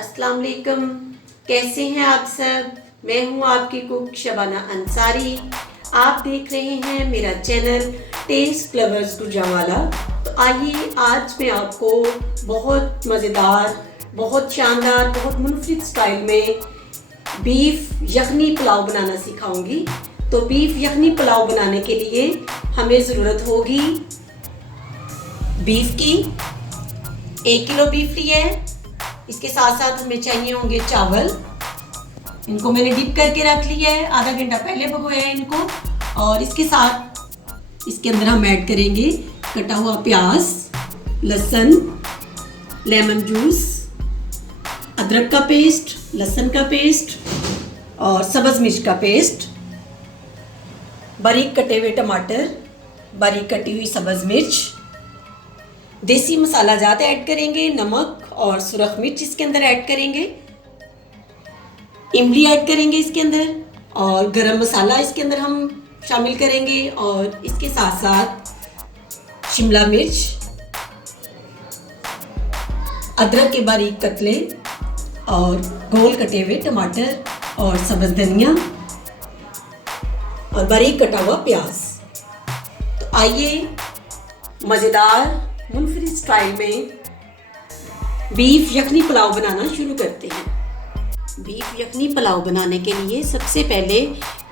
अस्सलाम वालेकुम। कैसे हैं आप सब? मैं हूं आपकी कुक शबाना अंसारी। आप देख रहे हैं मेरा चैनल टेस्ट लवर्स गुजरांवाला। तो आइए आज मैं आपको बहुत मज़ेदार, बहुत शानदार, बहुत मुनफरिद स्टाइल में बीफ यखनी पुलाव बनाना सिखाऊंगी। तो बीफ यखनी पुलाव बनाने के लिए हमें ज़रूरत होगी बीफ की। 1 किलो बीफ लिया है। इसके साथ साथ हमें चाहिए होंगे चावल। इनको मैंने डिप करके रख लिया है, आधा घंटा पहले भिगोया है इनको। और इसके साथ इसके अंदर हम ऐड करेंगे कटा हुआ प्याज, लहसुन, लेमन जूस, अदरक का पेस्ट, लहसुन का पेस्ट और सब्ज़ मिर्च का पेस्ट, बारीक कटे हुए टमाटर, बारीक कटी हुई सब्ज़ मिर्च, देसी मसाला ज़्यादा ऐड करेंगे, नमक और सुरख मिर्च इसके अंदर ऐड करेंगे, इमली ऐड करेंगे इसके अंदर और गरम मसाला इसके अंदर हम शामिल करेंगे। और इसके साथ साथ शिमला मिर्च, अदरक के बारीक कतले और गोल कटे हुए टमाटर और सब्ज़ धनिया और बारीक कटा हुआ प्याज। तो आइए मज़ेदार मुनफरिद स्टाइल में बीफ यखनी पुलाव बनाना शुरू करते हैं। बीफ यखनी पुलाव बनाने के लिए सबसे पहले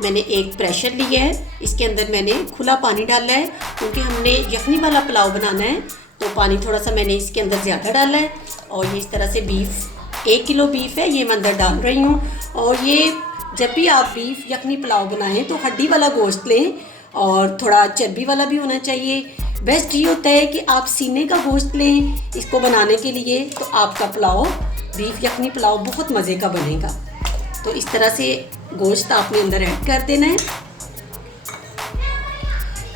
मैंने एक प्रेशर लिया है। इसके अंदर मैंने खुला पानी डाला है क्योंकि हमने यखनी वाला पुलाव बनाना है, तो पानी थोड़ा सा मैंने इसके अंदर ज़्यादा डाला है। और ये इस तरह से बीफ 1 किलो बीफ है, ये मैं अंदर डाल रही हूँ। और ये जब भी आप बीफ यखनी पुलाव बनाएं तो हड्डी वाला गोश्त लें और थोड़ा चर्बी वाला भी होना चाहिए। बेस्ट ये होता है कि आप सीने का गोश्त लें इसको बनाने के लिए, तो आपका पुलाव बीफ यखनी पुलाव बहुत मज़े का बनेगा। तो इस तरह से गोश्त आपने अंदर ऐड कर देना है।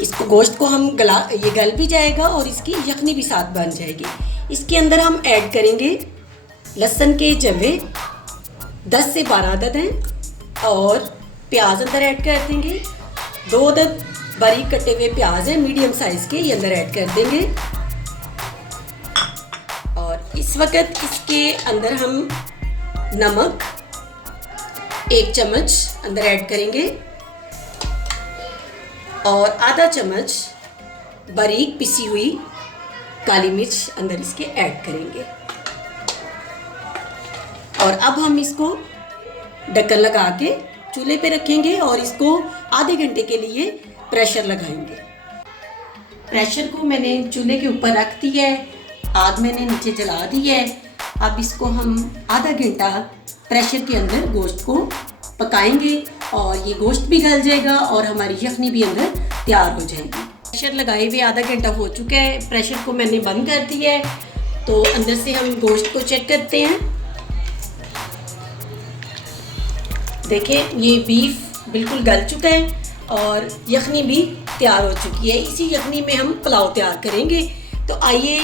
इसको गोश्त को हम ये गल भी जाएगा और इसकी यखनी भी साथ बन जाएगी। इसके अंदर हम ऐड करेंगे लहसुन के जवे 10 से 12 अदद हैं और प्याज अंदर ऐड कर देंगे। 2 अदद बारीक कटे हुए प्याज है मीडियम साइज़ के, ये अंदर ऐड कर देंगे। और इस वक्त इसके अंदर हम नमक 1 चम्मच अंदर ऐड करेंगे और आधा चम्मच बारीक पिसी हुई काली मिर्च अंदर इसके ऐड करेंगे। और अब हम इसको ढक्कन लगा के चूल्हे पे रखेंगे और इसको आधे घंटे के लिए प्रेशर लगाएंगे। प्रेशर को मैंने चूल्हे के ऊपर रख दिया है, आग मैंने नीचे जला दी है। अब इसको हम आधा घंटा प्रेशर के अंदर गोश्त को पकाएंगे और ये गोश्त भी गल जाएगा और हमारी यखनी भी अंदर तैयार हो जाएगी। प्रेशर लगाए हुए आधा घंटा हो चुका है, प्रेशर को मैंने बंद कर दिया है। तो अंदर से हम गोश्त को चेक करते हैं। देखिए ये बीफ बिल्कुल गल चुका है और यखनी भी तैयार हो चुकी है। इसी यखनी में हम पुलाव तैयार करेंगे। तो आइए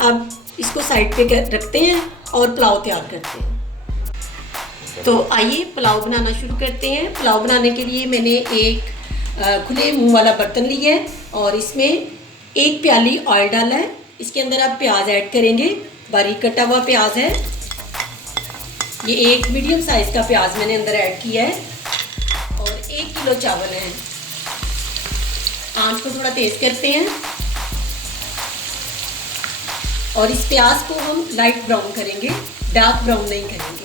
अब इसको साइड पे रखते हैं और पुलाव तैयार करते हैं। तो आइए पुलाव बनाना शुरू करते हैं। पुलाव बनाने के लिए मैंने एक खुले मुंह वाला बर्तन लिया है और इसमें 1 प्याली ऑयल डाला है। इसके अंदर आप प्याज ऐड करेंगे, बारीक कटा हुआ प्याज है। ये एक मीडियम साइज़ का प्याज मैंने अंदर ऐड किया है और 1 किलो चावल है। आंच को थोड़ा तेज़ करते हैं और इस प्याज को हम लाइट ब्राउन करेंगे, डार्क ब्राउन नहीं करेंगे।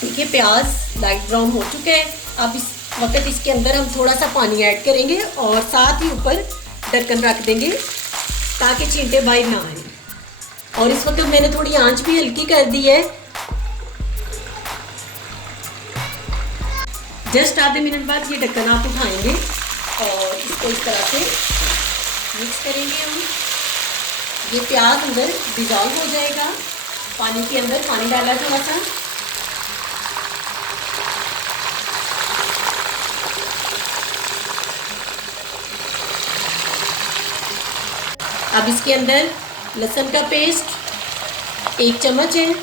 ठीक है, प्याज लाइट ब्राउन हो चुका है। अब इस वक्त इसके अंदर हम थोड़ा सा पानी ऐड करेंगे और साथ ही ऊपर ढक्कन रख देंगे ताकि चींटे बाहर ना आए। और इस वक्त मैंने थोड़ी आंच भी हल्की कर दी है। जस्ट आधे मिनट बाद ये ढक्कन आप उठाएंगे और इसको इस तरह से मिक्स करेंगे हम। ये प्याज अंदर डिज़ोल्व हो जाएगा पानी के अंदर, पानी डाला थोड़ा सा। अब इसके अंदर लहसुन का पेस्ट 1 चम्मच है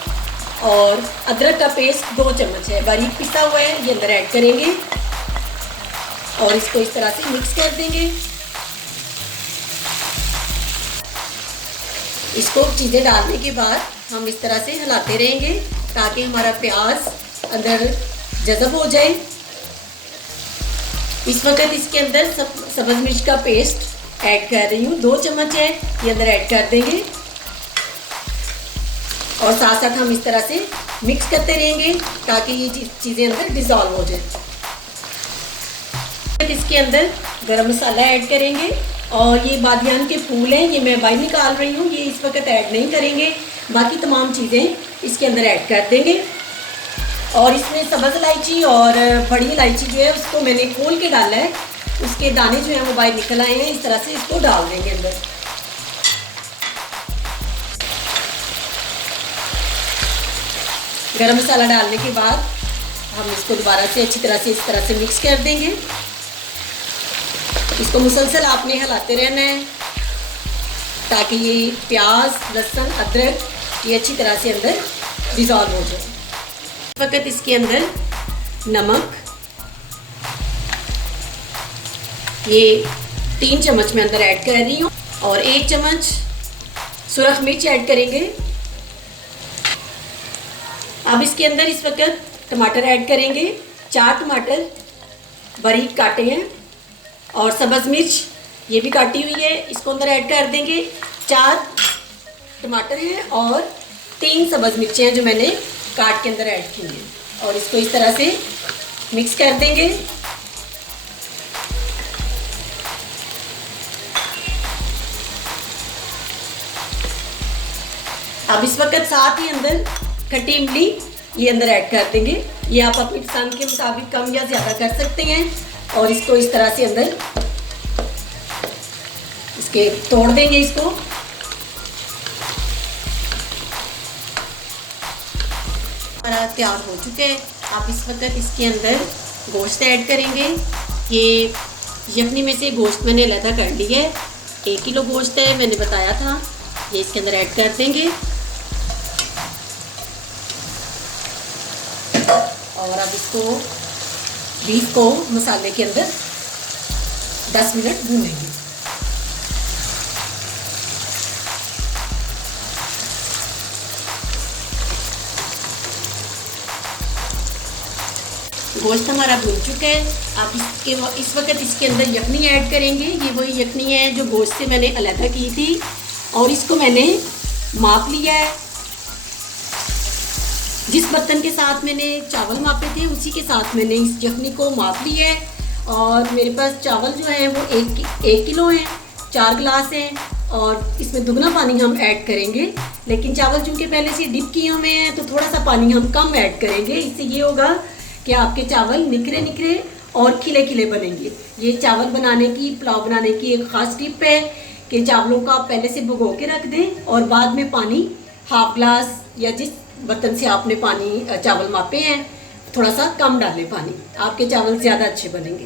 और अदरक का पेस्ट 2 चम्मच है, बारीक पिसा हुआ है, ये अंदर ऐड करेंगे और इसको इस तरह से मिक्स कर देंगे। इसको चीज़ें डालने के बाद हम इस तरह से हिलाते रहेंगे ताकि हमारा प्याज अंदर जज़ब हो जाए। इस वक्त इसके अंदर सब्ज़ मिर्च का पेस्ट ऐड कर रही हूँ, 2 चम्मच है, ये अंदर ऐड कर देंगे और साथ साथ हम इस तरह से मिक्स करते रहेंगे ताकि ये चीज़ें अंदर डिज़ोल्व हो जाए। इसके अंदर गरम मसाला ऐड करेंगे और ये बादियान के फूल हैं, ये मैं बाहर निकाल रही हूँ, ये इस वक्त ऐड नहीं करेंगे। बाकी तमाम चीज़ें इसके अंदर ऐड कर देंगे और इसमें सब्ज़ इलायची और बड़ी इलायची जो है उसको मैंने खोल के डाला है, उसके दाने जो हैं वो बाहर निकल आए हैं। इस तरह से इसको डाल देंगे अंदर। गरम मसाला डालने के बाद हम इसको दोबारा से अच्छी तरह से इस तरह से मिक्स कर देंगे। इसको मुसलसल आपने हिलाते रहना है ताकि ये प्याज, लहसुन, अदरक ये अच्छी तरह से अंदर डिज़ोल्व हो जाए। इस वक्त इसके अंदर नमक ये 3 चम्मच मैं अंदर ऐड कर रही हूँ और 1 चम्मच सुरख मिर्च ऐड करेंगे। अब इसके अंदर इस वक्त टमाटर ऐड करेंगे, 4 टमाटर बारीक काटे हैं और सब्ज़ मिर्च ये भी काटी हुई है, इसको अंदर ऐड कर देंगे। 4 टमाटर हैं और 3 सब्ज़ मिर्चें हैं जो मैंने काट के अंदर ऐड की हैं और इसको इस तरह से मिक्स कर देंगे। अब इस वक्त साथ ही अंदर खट्टी इमली ये अंदर ऐड कर देंगे। ये आप अपनी पसंद के मुताबिक कम या ज़्यादा कर सकते हैं और इसको इस तरह से अंदर इसके तोड़ देंगे। इसको हमारा तैयार हो चुका है। आप इस वक्त इसके अंदर गोश्त ऐड करेंगे। ये यखनी में से गोश्त मैंने अलग कर लिया है, 1 किलो गोश्त है, मैंने बताया था। ये इसके अंदर ऐड कर देंगे और अब इसको बीफ को मसाले के अंदर 10 मिनट भूनेंगे। गोश्त हमारा भून चुका है। आप इस वक्त इसके अंदर यखनी ऐड करेंगे। ये वही यखनी है जो गोश्त से मैंने अलग की थी और इसको मैंने माप लिया है। जिस बर्तन के साथ मैंने चावल मापे थे उसी के साथ मैंने इस यखनी को माप लिया है और मेरे पास चावल जो है वो 1 किलो हैं, 4 गिलास हैं और इसमें दुगना पानी हम ऐड करेंगे। लेकिन चावल चूँकि पहले से डिप किए हुए हैं तो थोड़ा सा पानी हम कम ऐड करेंगे। इससे ये होगा कि आपके चावल निखरे निखरे और खिले खिले बनेंगे। ये चावल बनाने की, पुलाव बनाने की एक ख़ास टिप है कि चावलों को आप पहले से भिगो के रख दें और बाद में पानी हाफ ग्लास या जिस बर्तन से आपने पानी चावल मापे हैं थोड़ा सा कम डालें पानी, आपके चावल ज़्यादा अच्छे बनेंगे।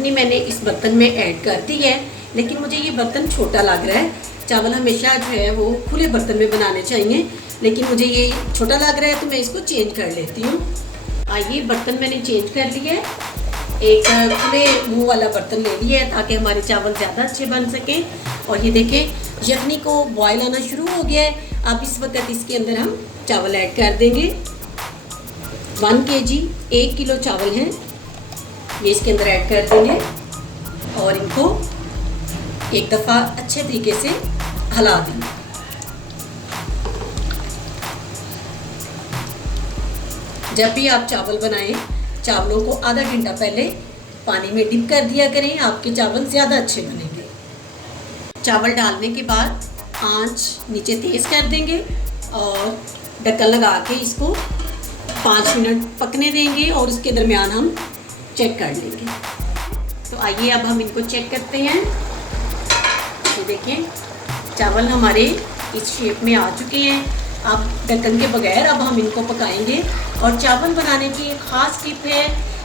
नहीं, मैंने इस बर्तन में ऐड कर दी है लेकिन मुझे ये बर्तन छोटा लग रहा है। चावल हमेशा जो है वो खुले बर्तन में बनाने चाहिए लेकिन मुझे ये छोटा लग रहा है तो मैं इसको चेंज कर लेती हूँ। आइए, बर्तन मैंने चेंज कर लिया है, एक खुले मुंह वाला बर्तन ले लिया है ताकि हमारे चावल ज़्यादा अच्छे बन सकें। और ये देखें यखनी को बॉयल आना शुरू हो गया है। अब इस वक्त इसके अंदर हम चावल ऐड कर देंगे। 1 kg 1 किलो चावल हैं, ये इसके अंदर ऐड कर देंगे और इनको एक दफ़ा अच्छे तरीके से हिला देंगे। जब भी आप चावल बनाएं, चावलों को आधा घंटा पहले पानी में डिप कर दिया करें, आपके चावल ज़्यादा अच्छे बनेंगे। चावल डालने के बाद आंच नीचे तेज़ कर देंगे और ढक्कन लगा के इसको 5 मिनट पकने देंगे और उसके दरमियान हम चेक कर लेंगे। तो आइए अब हम इनको चेक करते हैं। ये देखिए चावल हमारे इस शेप में आ चुके हैं। अब ढक्कन के बगैर अब हम इनको पकाएंगे। और चावल बनाने की एक ख़ास टिप है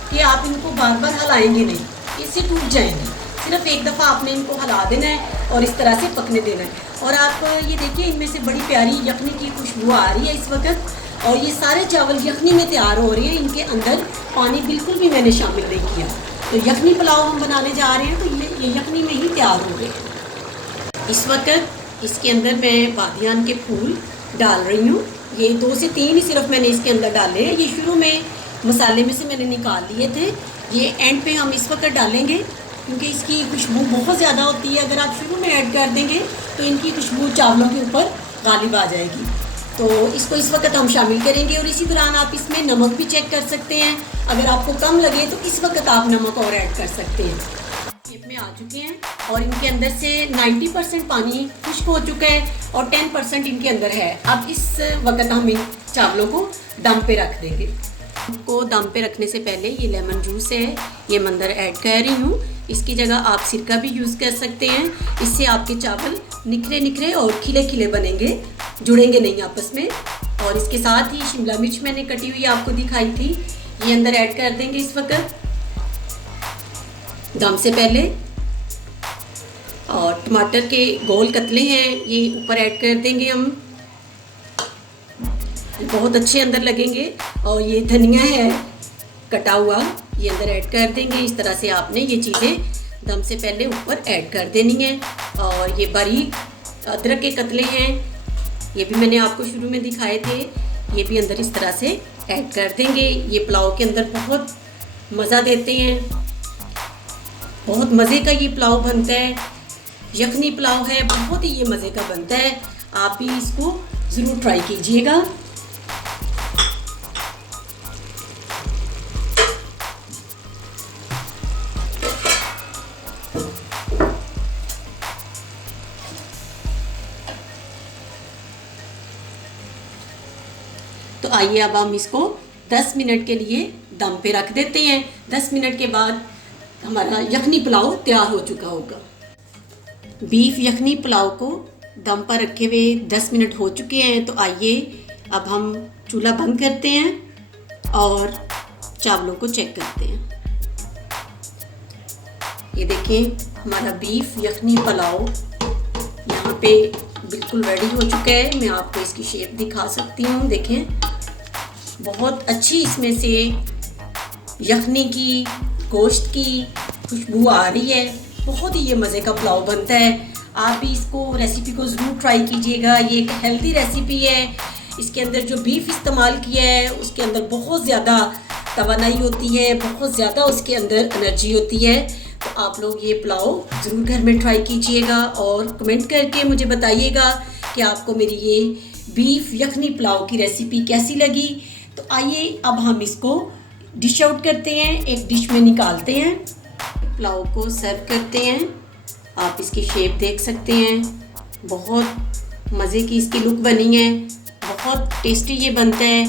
कि आप इनको बार बार हिलाएंगे नहीं, इससे टूट जाएंगे। सिर्फ एक दफ़ा आपने इनको हिला देना है और इस तरह से पकने देना है। और आप ये देखिए इनमें से बड़ी प्यारी यखनी की खुशबू आ रही है इस वक्त और ये सारे चावल यखनी में तैयार हो रहे हैं। इनके अंदर पानी बिल्कुल भी मैंने शामिल नहीं किया। तो यखनी पुलाव हम बनाने जा रहे हैं तो ये यखनी में ही तैयार हो गए। इस वक्त इसके अंदर मैं बादियान के फूल डाल रही हूँ। ये 2 से 3 ही सिर्फ मैंने इसके अंदर डाले हैं। ये शुरू में मसाले में से मैंने निकाल लिए थे। ये एंड पे हम इस वक्त डालेंगे क्योंकि इसकी खुशबू बहुत ज़्यादा होती है। अगर आप शुरू में ऐड कर देंगे तो इनकी खुशबू चावलों के ऊपर गालिब आ जाएगी। तो इसको इस वक्त हम शामिल करेंगे और इसी दौरान आप इसमें नमक भी चेक कर सकते हैं। अगर आपको कम लगे तो इस वक्त आप नमक और ऐड कर सकते हैं। शेप में आ चुके हैं और इनके अंदर से 90% पानी खुश्क हो चुका है और 10% इनके अंदर है। अब इस वक्त हम इन चावलों को दम पे रख देंगे। को दम पे रखने से पहले ये लेमन जूस है, ये मैं अंदर ऐड कर रही हूँ। इसकी जगह आप सिरका भी यूज़ कर सकते हैं। इससे आपके चावल निखरे निखरे और खिले खिले बनेंगे, जुड़ेंगे नहीं आपस में। और इसके साथ ही शिमला मिर्च मैंने कटी हुई आपको दिखाई थी, ये अंदर ऐड कर देंगे इस वक्त दम से पहले। और टमाटर के गोल कतले हैं, ये ऊपर ऐड कर देंगे हम, बहुत अच्छे अंदर लगेंगे। और ये धनिया है कटा हुआ, ये अंदर ऐड कर देंगे। इस तरह से आपने ये चीज़ें दम से पहले ऊपर ऐड कर देनी है। और ये बारीक अदरक के कतले हैं, ये भी मैंने आपको शुरू में दिखाए थे, ये भी अंदर इस तरह से ऐड कर देंगे। ये पुलाव के अंदर बहुत मज़ा देते हैं, बहुत मज़े का ये पुलाव बनता है। यखनी पुलाव है, बहुत ही ये मज़े का बनता है। आप भी इसको ज़रूर ट्राई कीजिएगा। तो आइए अब हम इसको 10 मिनट के लिए दम पे रख देते हैं। 10 मिनट के बाद हमारा यखनी पुलाव तैयार हो चुका होगा। बीफ यखनी पुलाव को दम पर रखे हुए 10 मिनट हो चुके हैं। तो आइए अब हम चूल्हा बंद करते हैं और चावलों को चेक करते हैं। ये देखें हमारा बीफ यखनी पुलाव यहाँ पे बिल्कुल रेडी हो चुका है। मैं आपको इसकी शेप दिखा सकती हूँ, देखें बहुत अच्छी इसमें से यखनी की, गोश्त की खुशबू आ रही है। बहुत ही ये मज़े का पुलाव बनता है। आप भी इसको रेसिपी को ज़रूर ट्राई कीजिएगा। ये एक हेल्दी रेसिपी है। इसके अंदर जो बीफ इस्तेमाल किया है उसके अंदर बहुत ज़्यादा तवानाई होती है, बहुत ज़्यादा उसके अंदर एनर्जी होती है। तो आप लोग ये पुलाव ज़रूर घर में ट्राई कीजिएगा और कमेंट करके मुझे बताइएगा कि आपको मेरी ये बीफ यखनी पुलाव की रेसिपी कैसी लगी। तो आइए अब हम इसको डिश आउट करते हैं, एक डिश में निकालते हैं। पुलाव को सर्व करते हैं। आप इसकी शेप देख सकते हैं, बहुत मज़े की इसकी लुक बनी है, बहुत टेस्टी ये बनता है।